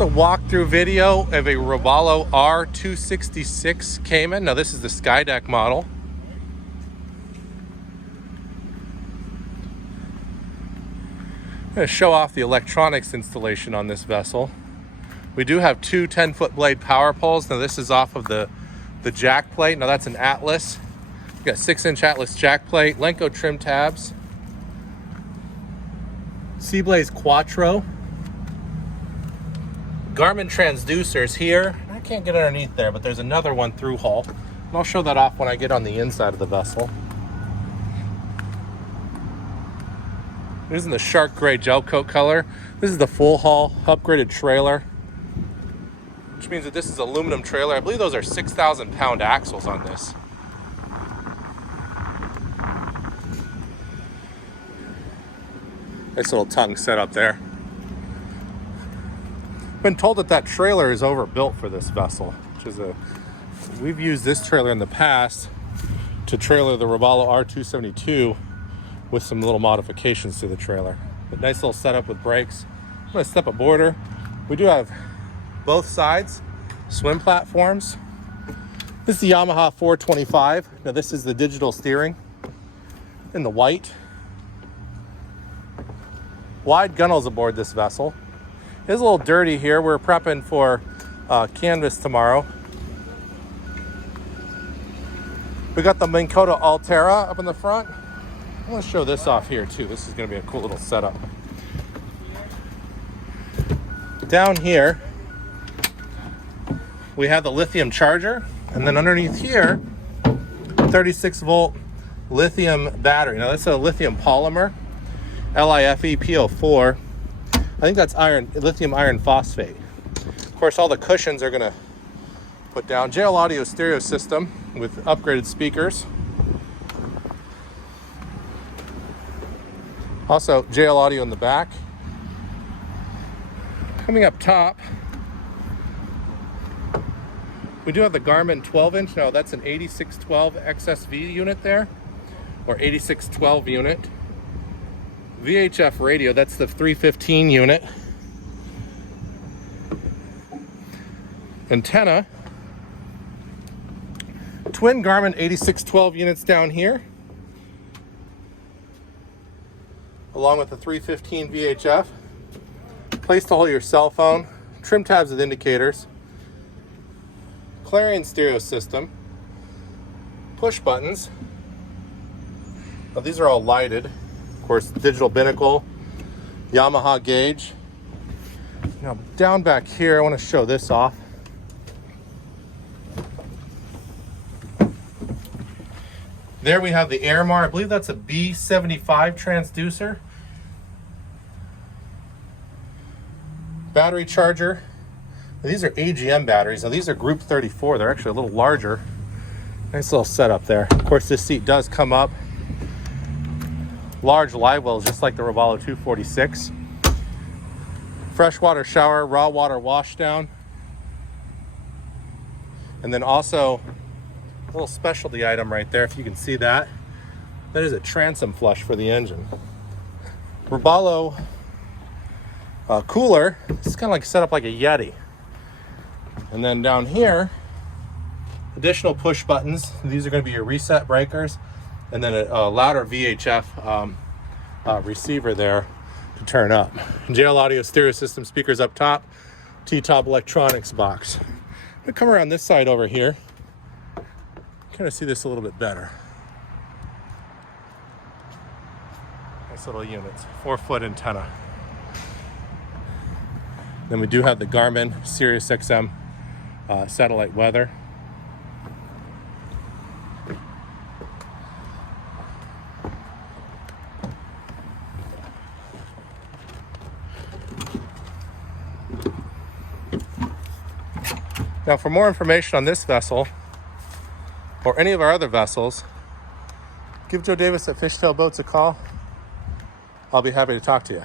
Here's a walkthrough video of a Robalo R266 Cayman. Now this is the Skydeck model. I'm going to show off the electronics installation on this vessel. We do have two 10-foot blade power poles. Now this is off of the jack plate. Now that's an Atlas. We've got 6-inch Atlas jack plate, Lenco trim tabs, Seablaze Quattro, Garmin transducers here. I can't get underneath there, but there's another one through hull. And I'll show that off when I get on the inside of the vessel. This is in the shark gray gel coat color. This is the full hull upgraded trailer, which means that this is aluminum trailer. I believe those are 6,000 pound axles on this. Nice little tongue set up there. Been told that that trailer is overbuilt for this vessel, which is we've used this trailer in the past to trailer the Robalo R272 with some little modifications to the trailer. But nice little setup with brakes. I'm gonna step aboard her. We do have both sides swim platforms. This is the Yamaha 425. Now this is the digital steering in the white. Wide gunnels aboard this vessel. It is a little dirty here. We're prepping for canvas tomorrow. We got the Minn Kota Altera up in the front. I want to show this off here too. This is going to be a cool little setup. Down here, we have the lithium charger, and then underneath here, 36-volt lithium battery. Now that's a lithium polymer, LiFePO4. I think that's lithium iron phosphate. Of course, all the cushions are gonna put down. JL Audio stereo system with upgraded speakers. Also, JL Audio in the back. Coming up top, we do have the Garmin 12-inch. Now that's an 8612 XSV unit there, or 8612 unit. VHF radio, that's the 315 unit. Antenna. Twin Garmin 8612 units down here, along with the 315 VHF. Place to hold your cell phone. Trim tabs with indicators. Clarion stereo system. Push buttons. Now these are all lighted. Of course, digital binnacle, Yamaha gauge. Now down back here, I want to show this off. There we have the Airmar. I believe that's a B75 transducer. Battery charger. Now, these are AGM batteries. Now these are Group 34. They're actually a little larger. Nice little setup there. Of course, this seat does come up. Large live wells, just like the Robalo 246. Freshwater shower, raw water wash down. And then also a little specialty item right there, if you can see that. That is a transom flush for the engine. Robalo cooler. It's kind of like set up like a Yeti. And then down here, additional push buttons. These are going to be your reset breakers. And then a louder VHF receiver there to turn up. JL Audio stereo system, speakers up top, T-top electronics box. I'm gonna come around this side over here. Kind of see this a little bit better. Nice little units, 4-foot antenna. Then we do have the Garmin Sirius XM satellite weather. Now, for more information on this vessel or any of our other vessels, give Joe Davis at Fishtail Boats a call. I'll be happy to talk to you.